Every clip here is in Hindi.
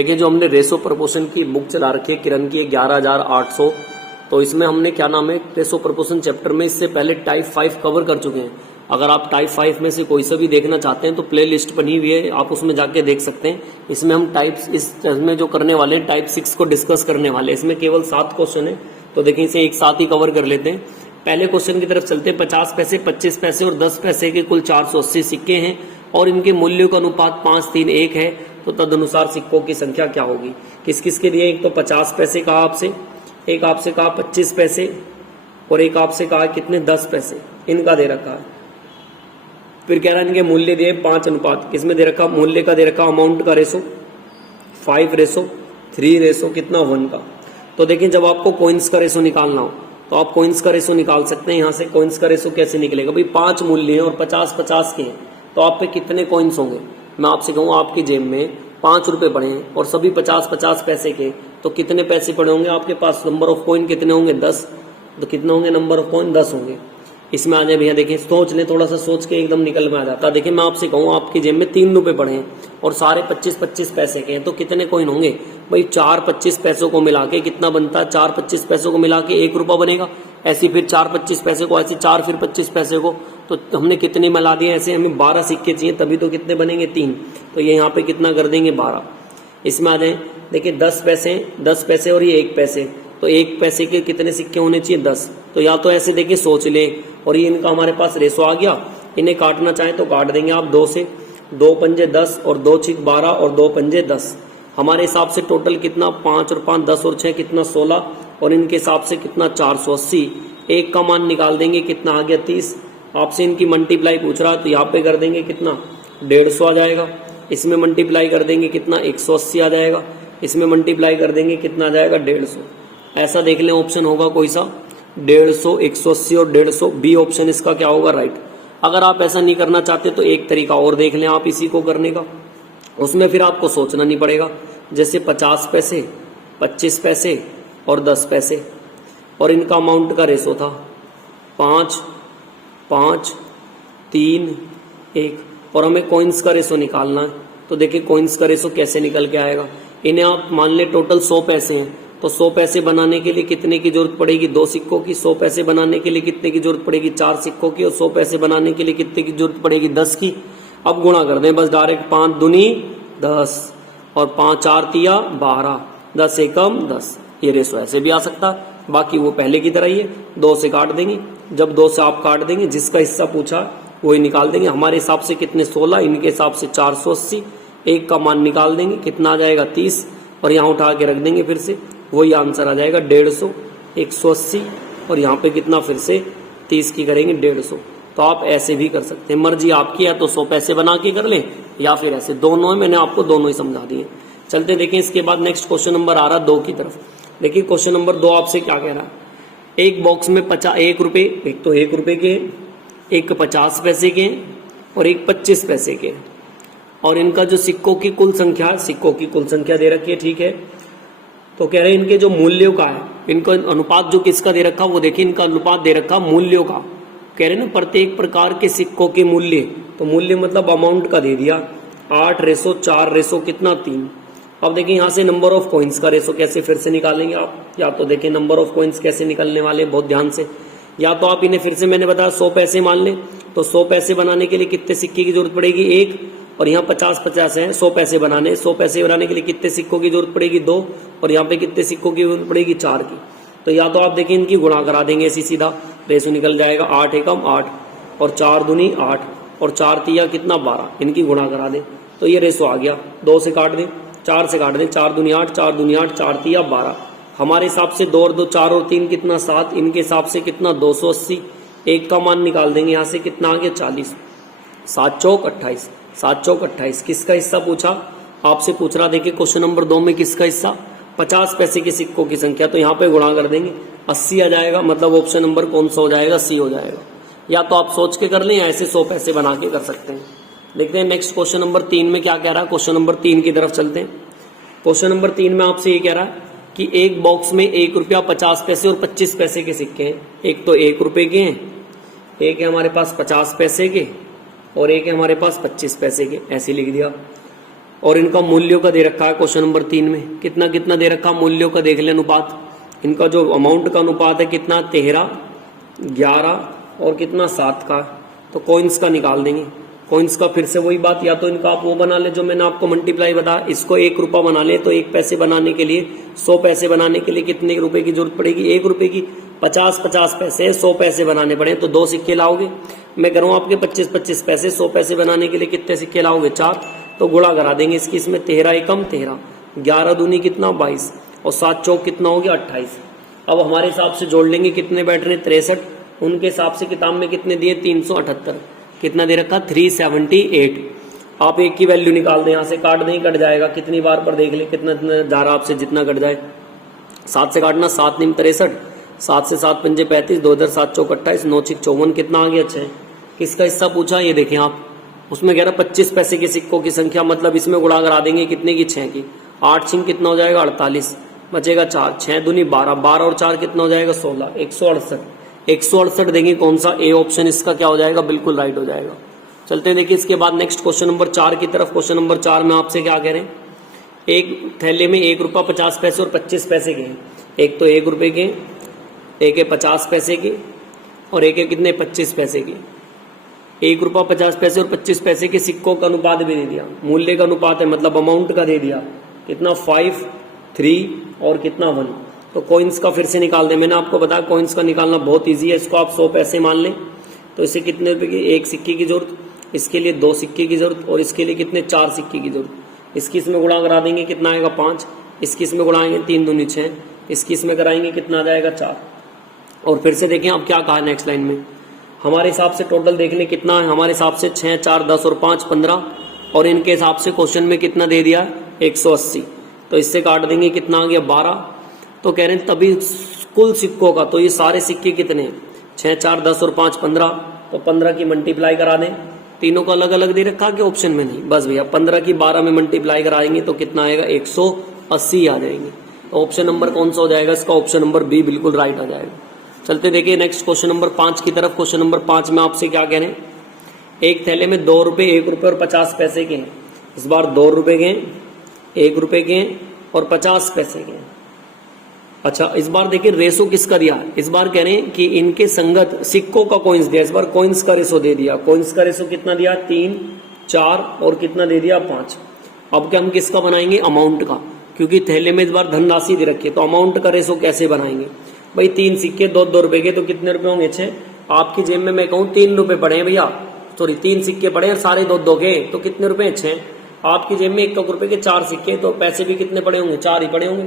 देखिए जो हमने रेशो प्रपोर्शन की बुक चला रखी है किरण की 11,800, तो इसमें हमने क्या नाम है रेशो प्रपोर्शन चैप्टर में इससे पहले टाइप 5 कवर कर चुके हैं। अगर आप टाइप 5 में से कोई सा भी देखना चाहते हैं तो प्ले लिस्ट बनी हुई है, आप उसमें जाके देख सकते हैं। इसमें हम इसमें जो करने वाले हैं टाइप 6 को डिस्कस करने वाले हैं। इसमें केवल 7 क्वेश्चन है, तो देखिए इसे एक साथ ही कवर कर लेते हैं। पहले क्वेश्चन की तरफ चलते हैं। 50 पैसे, 25 पैसे और 10 पैसे के कुल 480 सिक्के हैं और इनके मूल्यों का अनुपात 5:3:1 है, तो तदनुसार सिक्कों की संख्या क्या होगी। किस किस के दिए, एक तो 50 पैसे कहा आपसे, एक आपसे कहा 25 पैसे और एक आपसे कहा कितने 10 पैसे, इनका दे रखा है। फिर कह रहा है इनके मूल्य दिए 5 अनुपात, किसमें दे रखा, मूल्य का दे रखा अमाउंट का रेशो 5:3 कितना 1 का। तो देखिए जब आपको कॉइन्स का रेशो निकालना हो तो आप कॉइन्स का रेशो निकाल सकते हैं। यहां से कॉइन्स का रेशो कैसे निकलेगा भाई, 5 मूल्य हैं और 50-50 के हैं, तो आप पे कितने कॉइन्स होंगे। मैं आपसे कहूँ आपकी जेब में 5 रुपए पड़े हैं और सभी 50-50 पैसे के, तो कितने पैसे पड़े होंगे आपके पास, नंबर ऑफ कॉइन कितने होंगे 10, तो कितने होंगे नंबर ऑफ कॉइन 10 होंगे। इसमें आ जाए भैया, देखिए सोच ले, थोड़ा सा सोच के एकदम निकल में आ जाता। देखिए मैं आपसे कहूँ आपकी जेब में 3 रुपए पड़े हैं और सारे 25-25 पैसे के हैं, तो कितने कॉइन होंगे भाई, 4 25 पैसों को मिला के कितना बनता है, 4 25 पैसों को मिला के 1 रुपया बनेगा। ऐसी फिर 4 25 पैसे को, ऐसी 4 फिर 25 पैसे को, तो हमने कितने मिला दिए, ऐसे हमें 12 सिक्के चाहिए, तभी तो कितने बनेंगे 3, तो ये यहाँ पे कितना कर देंगे 12। इसमें आ जाए, देखिए 10 पैसे और ये 1 पैसे, तो 1 पैसे के कितने सिक्के होने चाहिए 10। तो या तो ऐसे देखिए सोच ले, और ये इनका हमारे पास रेशो आ गया। इन्हें काटना चाहे तो काट देंगे आप 2 से, 2 पंजे 10 और 2 छिक 12 और 2 पंजे 10। हमारे हिसाब से टोटल कितना 5 और 5 10 और 6 कितना 16, और इनके हिसाब से कितना 480। एक का मान निकाल देंगे कितना आ गया 30। आपसे इनकी मल्टीप्लाई पूछ रहा है तो यहाँ पे कर देंगे कितना 150 आ जाएगा। इसमें मल्टीप्लाई कर देंगे कितना 180 आ जाएगा। इसमें मल्टीप्लाई कर देंगे कितना आ जाएगा 150। ऐसा देख लें ऑप्शन होगा कोई सा 150, 180 और 150, बी ऑप्शन इसका क्या होगा राइट। अगर आप ऐसा नहीं करना चाहते तो एक तरीका और देख लें आप इसी को करने का, उसमें फिर आपको सोचना नहीं पड़ेगा। जैसे 50 पैसे, 25 पैसे और 10 पैसे, और इनका अमाउंट का रेशो था 5 5 3 1, और हमें कॉइन्स का रेशो निकालना है। तो देखिए कॉइन्स का रेशो कैसे निकल के आएगा। इन्हें आप मान ले टोटल 100 पैसे हैं, तो 100 पैसे बनाने के लिए कितने की जरूरत पड़ेगी 2 सिक्कों की। 100 पैसे बनाने के लिए कितने की जरूरत पड़ेगी 4 सिक्कों की, और 100 पैसे बनाने के लिए कितने की जरूरत पड़ेगी 10 की। अब गुणा कर दें बस डायरेक्ट, 5 दूनी 10 और 5 4 तिया 12, 10 एकम 10। ये रेशो ऐसे भी आ सकता, बाकी वो पहले की तरह ही है, 2 से काट देंगे। जब 2 से आप काट देंगे जिसका हिस्सा पूछा वही निकाल देंगे। हमारे हिसाब से कितने 16, इनके हिसाब से 480। एक का मान निकाल देंगे कितना आ जाएगा 30, और यहाँ उठा के रख देंगे फिर से, वही आंसर आ जाएगा 150, 180, और यहाँ पे कितना फिर से 30 की करेंगे 150। तो आप ऐसे भी कर सकते हैं, मर्जी आपकी है तो 100 पैसे बना के कर लें या फिर ऐसे, दोनों है, मैंने आपको दोनों ही समझा दिए। चलते देखें इसके बाद नेक्स्ट क्वेश्चन नंबर आ रहा 2 की तरफ। देखिए क्वेश्चन नंबर 2 आपसे क्या कह रहा है, एक बॉक्स में 1 रुपये, एक तो 1 रुपये के, एक 50 पैसे के और एक 25 पैसे के, और इनका जो सिक्कों की कुल संख्या दे रखी है, ठीक है। तो कह रहे हैं इनके जो मूल्यों का है, इनका अनुपात जो किसका दे रखा वो देखिए, इनका अनुपात दे रखा मूल्यों का। कह रहे हैं ना प्रत्येक प्रकार के सिक्कों के मूल्य, तो मूल्य मतलब अमाउंट का दे दिया 8:4 कितना 3। अब देखिए यहाँ से नंबर ऑफ कॉइन्स का रेशो कैसे फिर से निकालेंगे आप, या तो देखिए नंबर ऑफ कॉइन्स कैसे निकलने वाले बहुत ध्यान से। या तो आप इन्हें फिर से मैंने बताया 100 पैसे मान लें, तो 100 पैसे बनाने के लिए कितने सिक्के की जरूरत पड़ेगी 1, और यहाँ 50-50 है 100 पैसे बनाने, 100 पैसे बनाने के लिए कितने सिक्कों की जरूरत पड़ेगी 2, और यहाँ पे कितने सिक्कों की जरूरत पड़ेगी 4 की। तो या तो आप देखिए इनकी गुणा करा देंगे ऐसी सीधा, रेशो निकल जाएगा 8 एकम 8 और 4 दूनी 8 और 4 तिया कितना 12, इनकी गुणा करा दें तो ये रेशो आ गया। 2 से काट दें, 4 से काट दें, 4 दूनी 8, 4 दूनी 8, 4 तिया 12। हमारे हिसाब से 2 और 2 4 और 3 कितना 7, इनके हिसाब से कितना 280। एक का मान निकाल देंगे यहाँ से कितना आ गया 40, 7 चौक 28, 7 चौक 28। किसका हिस्सा पूछा आपसे, पूछ रहा देखिए क्वेश्चन नंबर 2 में किसका हिस्सा 50 पैसे के सिक्कों की संख्या, तो यहाँ पे गुणा कर देंगे 80 आ जाएगा, मतलब ऑप्शन नंबर कौन सा हो जाएगा सी हो जाएगा। या तो आप सोच के कर लें या ऐसे 100 पैसे बना के कर सकते हैं। देखते हैं नेक्स्ट क्वेश्चन नंबर 3 में क्या कह रहा है। क्वेश्चन नंबर 3 की तरफ चलते हैं। क्वेश्चन नंबर 3 में आपसे ये कह रहा है कि एक बॉक्स में 1 रुपया 50 पैसे और 25 पैसे के सिक्के हैं। एक तो 1 रुपये के हैं, एक है हमारे पास 50 पैसे के, और एक है हमारे पास 25 पैसे के, ऐसे लिख दिया। और इनका मूल्यों का दे रखा है क्वेश्चन नंबर 3 में, कितना कितना दे रखा मूल्यों का, देख ले अनुपात। इनका जो अमाउंट का अनुपात है कितना, 13, 11 और कितना 7 का। तो कॉइन्स का निकाल देंगे। कॉइन्स का फिर से वही बात, या तो इनका आप वो बना ले जो मैंने आपको मल्टीप्लाई बताया, इसको 1 रुपया बना ले तो 1 पैसे बनाने के लिए, 100 पैसे बनाने के लिए कितने रुपए की जरूरत पड़ेगी, 1 रुपए की। 50 पैसे, 100 पैसे बनाने पड़े तो 2 सिक्के लाओगे। मैं करूँ आपके 25 पैसे, 100 पैसे बनाने के लिए कितने सिक्के लाओगे, 4। तो गुणा करा देंगे इसकी, इसमें 13 एकम 13, 11 दूनी कितना 22 और 7 चौक कितना हो गया 28। अब हमारे हिसाब से जोड़ लेंगे कितने बैठ रहे 63, उनके हिसाब से किताब में कितने दिए 378, कितना दे रखा 378। आप एक की वैल्यू निकाल दें, यहाँ से काट दें, कट जाएगा। कितनी बार पर देख ले कितना जा रहा आपसे, जितना कट जाए। 7 से काटना, 7 निम 63, 7 से 7 पंजे 35, 2 इधर 7 चौक 28, 9 छिक 54, कितना आ गया 6। किसका हिस्सा पूछा ये देखें आप, उसमें कह रहा 25 पैसे के सिक्कों की संख्या, मतलब इसमें गुणा करा देंगे कितने की 6 की। 8 छिंग कितना हो जाएगा 48, बचेगा 4, 6 दूनी 12, 12 और 4 कितना हो जाएगा 16, 168। 168 देंगे, कौन सा ए ऑप्शन इसका क्या हो जाएगा, बिल्कुल राइट हो जाएगा। चलते देखिए इसके बाद नेक्स्ट क्वेश्चन नंबर 4 की तरफ। क्वेश्चन नंबर 4 में आपसे क्या कह रहे हैं, एक थैले में 1 रुपया 50 पैसे और 25 पैसे के हैं। एक तो 1 रुपए के, एक है 50 पैसे के और एक है कितने 25 पैसे के। 1 रुपया 50 पैसे और 25 पैसे के सिक्कों का अनुपात भी दे दिया, मूल्य का अनुपात है मतलब अमाउंट का दे दिया, कितना 5, 3 और कितना 1। तो कॉइन्स का फिर से निकाल दें। मैंने आपको बताया कॉइन्स का निकालना बहुत इजी है। इसको आप 100 पैसे मान लें तो इसे कितने रुपए की, 1 सिक्के की जरूरत, इसके लिए 2 सिक्के की जरूरत और इसके लिए कितने 4 सिक्के की जरूरत। इसकी इसमें गुणा करा देंगे कितना आएगा 5, इसकी इसमें गुणाएंगे 3 दूनी 6, इसकी इसमें कराएंगे कितना आ जाएगा 4। और फिर से देखें अब क्या कहा है नेक्स्ट लाइन में, हमारे हिसाब से टोटल देख लें कितना है। हमारे हिसाब से 6, 4, 10 और 5 15 और इनके हिसाब से क्वेश्चन में कितना दे दिया 180। तो इससे काट देंगे कितना आ गया 12। तो कह रहे हैं तभी कुल सिक्कों का, तो ये सारे सिक्के कितने हैं 6, 4, 10 और 5 15, तो 15 की मल्टीप्लाई करा दें। तीनों को अलग अलग दे रखा कि ऑप्शन में नहीं, बस भैया 15 की 12 में मल्टीप्लाई कराएंगे तो कितना आएगा 180 आ जाएंगे। तो ऑप्शन नंबर कौन सा हो जाएगा इसका, ऑप्शन नंबर बी बिल्कुल राइट आ जाएगा। चलते देखिए नेक्स्ट क्वेश्चन नंबर 5 की तरफ। क्वेश्चन नंबर 5 में आपसे क्या कह रहे हैं, एक थैले में 2 रुपए, 1 रुपए और 50 पैसे के हैं। इस बार 2 रुपए के, 1 रुपए के और 50 पैसे के। अच्छा इस बार देखिए रेसो किसका दिया, इस बार कह रहे हैं कि इनके संगत सिक्कों का कॉइन्स दिया। इस बार कॉइन्स का रेसो दे दिया। कॉइन्स का रेसो कितना दिया 3, 4 और कितना दे दिया 5। अब क्या हम किसका बनाएंगे, अमाउंट का, क्योंकि थैले में इस बार धनराशि दे रखी है। तो अमाउंट का रेसो कैसे बनाएंगे भाई, 3 सिक्के 2 रुपए के तो कितने रुपए होंगे 6। आपकी जेब में मैं कहूँ 3 रुपए पड़े हैं भैया, सॉरी 3 सिक्के पड़े हैं सारे 2 के, तो कितने रुपए हैं 6। आपकी जेब में 1 रुपए के 4 सिक्के, तो पैसे भी कितने पड़े होंगे 4 ही पड़े होंगे।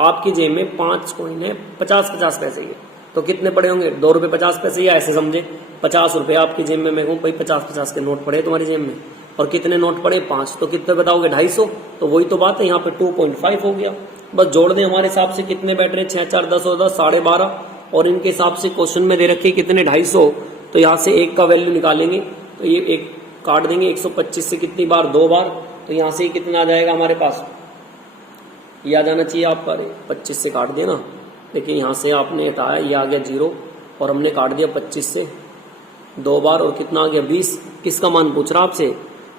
आपकी जेब में 5 कॉइन है 50 पैसे के, तो कितने पड़े होंगे 2 रुपए 50 पैसे, या ऐसे समझे 50 रुपए आपकी जेब में मैं कहूँ भाई 50 के नोट पड़े तुम्हारी जेब में, और कितने नोट पड़े 5, तो कितने बताओगे 250। तो वही तो बात है, यहाँ पे 2.5 हो गया। बस जोड़ दें, हमारे हिसाब से कितने बैठ रहे 6, 4, 10 और 10 12.5, और इनके हिसाब से क्वेश्चन में दे रखे कितने 250। तो यहाँ से 1 का वैल्यू निकालेंगे तो ये 1 काट देंगे, 125 से कितनी बार 2 बार, तो यहाँ से कितना आ जाएगा हमारे पास, ये आ जाना चाहिए आपका, 25 से काट दिया ना, देखिए यहाँ से आपने हटाया ये आ गया 0 और हमने काट दिया 25 से 2 बार, और कितना आ गया 20। किसका मान पूछ रहा आपसे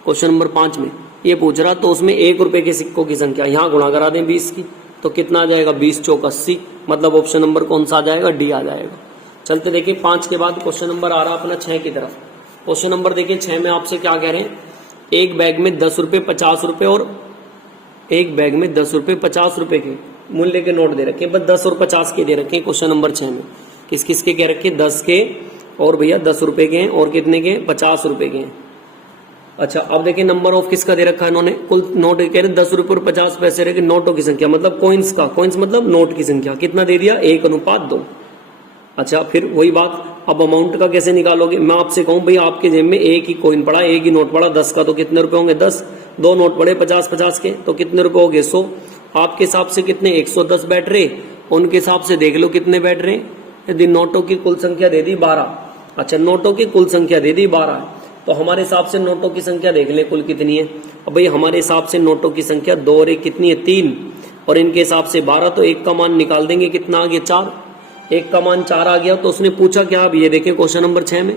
क्वेश्चन नंबर 5 में, ये पूछ रहा, तो उसमें 1 रुपए के सिक्कों की संख्या यहाँ गुणा करा दें 20 की, तो कितना आ जाएगा 20 चौक 80, मतलब ऑप्शन नंबर कौन सा आ जाएगा, डी आ जाएगा। चलते देखिए 5 के बाद क्वेश्चन नंबर आ रहा अपना 6 की तरफ। क्वेश्चन नंबर देखिए 6 में आपसे क्या कह रहे हैं, एक बैग में 10 रुपए 50 रुपए और एक बैग में 10 रुपए 50 रुपए के मूल्य के नोट दे रखे हैं, बस 10 और 50 के दे रखे हैं। क्वेश्चन नंबर 6 में किस किस के कह रखे हैं, 10 के और भैया 10 रुपए के हैं, और कितने के 50 रुपए के हैं। अच्छा अब देखिए नंबर ऑफ किसका दे रखा है इन्होंने, कुल नोट कह रहे 10 रुपए और 50 पैसे रहे नोटों की संख्या, मतलब कॉइन्स का, कॉइन्स मतलब नोट की संख्या, कितना दे दिया 1:2। अच्छा फिर वही बात, अब अमाउंट का कैसे निकालोगे, मैं आपसे कहूं भाई आपके जेब में एक ही कॉइन पड़ा, एक ही नोट पड़ा 10 का, तो कितने रुपए होंगे 10, 2 नोट पड़े 50 के, तो कितने रुपए हो गए 100। आपके हिसाब से कितने 110 बैठ रहे, उनके हिसाब से देख लो कितने बैठ रहे। यदि नोटों की कुल संख्या दे दी 12, अच्छा नोटों की कुल संख्या दे दी 12, तो हमारे हिसाब से नोटों की संख्या देख ले कुल कितनी है। अब भाई हमारे हिसाब से नोटों की संख्या 2 और 1 कितनी है 3, और इनके हिसाब से 12, तो 1 का मान निकाल देंगे, कितना आ गया 4, 1 का मान 4 आ गया। तो उसने पूछा क्या, अब ये देखें क्वेश्चन नंबर 6 में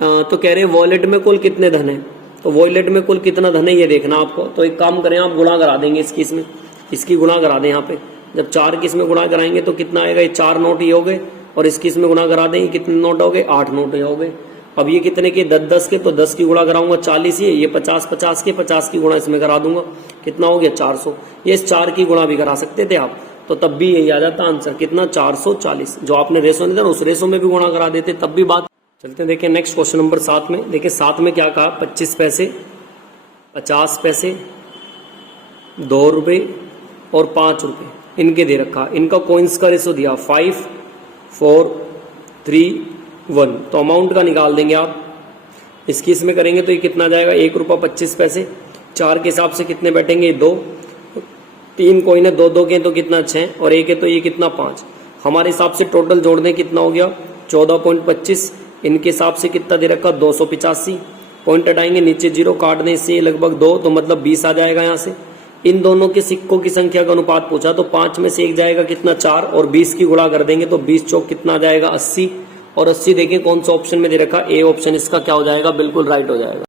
तो कह रहे हैं वॉलेट में कुल कितने धन है, तो वॉयलेट में कुल कितना धन है ये देखना आपको। तो एक काम करें, आप गुणा करा देंगे इसकी इसमें, इसकी गुणा करा दें यहाँ पे। जब 4 की इसमें गुणा कराएंगे तो कितना आएगा, ये 4 नोट ही हो गए, और इसकी इसमें गुणा करा देंगे, कितने नोट हो गए, 8 नोट ही हो गए। अब ये कितने के, 10-10 के, तो 10 की गुणा कराऊंगा 40 ये 50-50 के, 50 की गुणा इसमें करा दूंगा, कितना हो गया 400। ये इस 4 की गुणा भी करा सकते थे आप, तो तब भी यही आ जाता आंसर, कितना 440। जो आपने रेशो नहीं था उस रेशो में भी गुणा करा देते तब भी बात। चलते हैं देखिए नेक्स्ट क्वेश्चन नंबर 7 में। देखिए 7 में क्या कहा, 25 पैसे, 50 पैसे, 2 रुपये और 5 रुपये इनके दे रखा। इनका कॉइन्स का रेशो दिया 5, 4, 3, 1। तो अमाउंट का निकाल देंगे आप। इसकी इसमें करेंगे तो ये कितना जाएगा, 1 रुपया 25 पैसे। 4 के हिसाब से कितने बैठेंगे, 2। 3 कॉइन है, 2 के तो कितना 6, और 1 है तो ये कितना 5। हमारे हिसाब से टोटल जोड़ दें कितना हो गया 14.25। इनके हिसाब से कितना दे रखा 285। पॉइंट हटाएंगे, नीचे 0 काट दें, इससे लगभग 2, तो मतलब 20 आ जाएगा यहाँ से। इन दोनों के सिक्कों की संख्या का अनुपात पूछा, तो 5 में से 1 जाएगा कितना 4, और 20 की गुणा कर देंगे तो 20 चौक कितना आ जाएगा 80। और 80 देखें कौन सा ऑप्शन में दे रखा, ए ऑप्शन इसका क्या हो जाएगा, बिल्कुल राइट हो जाएगा।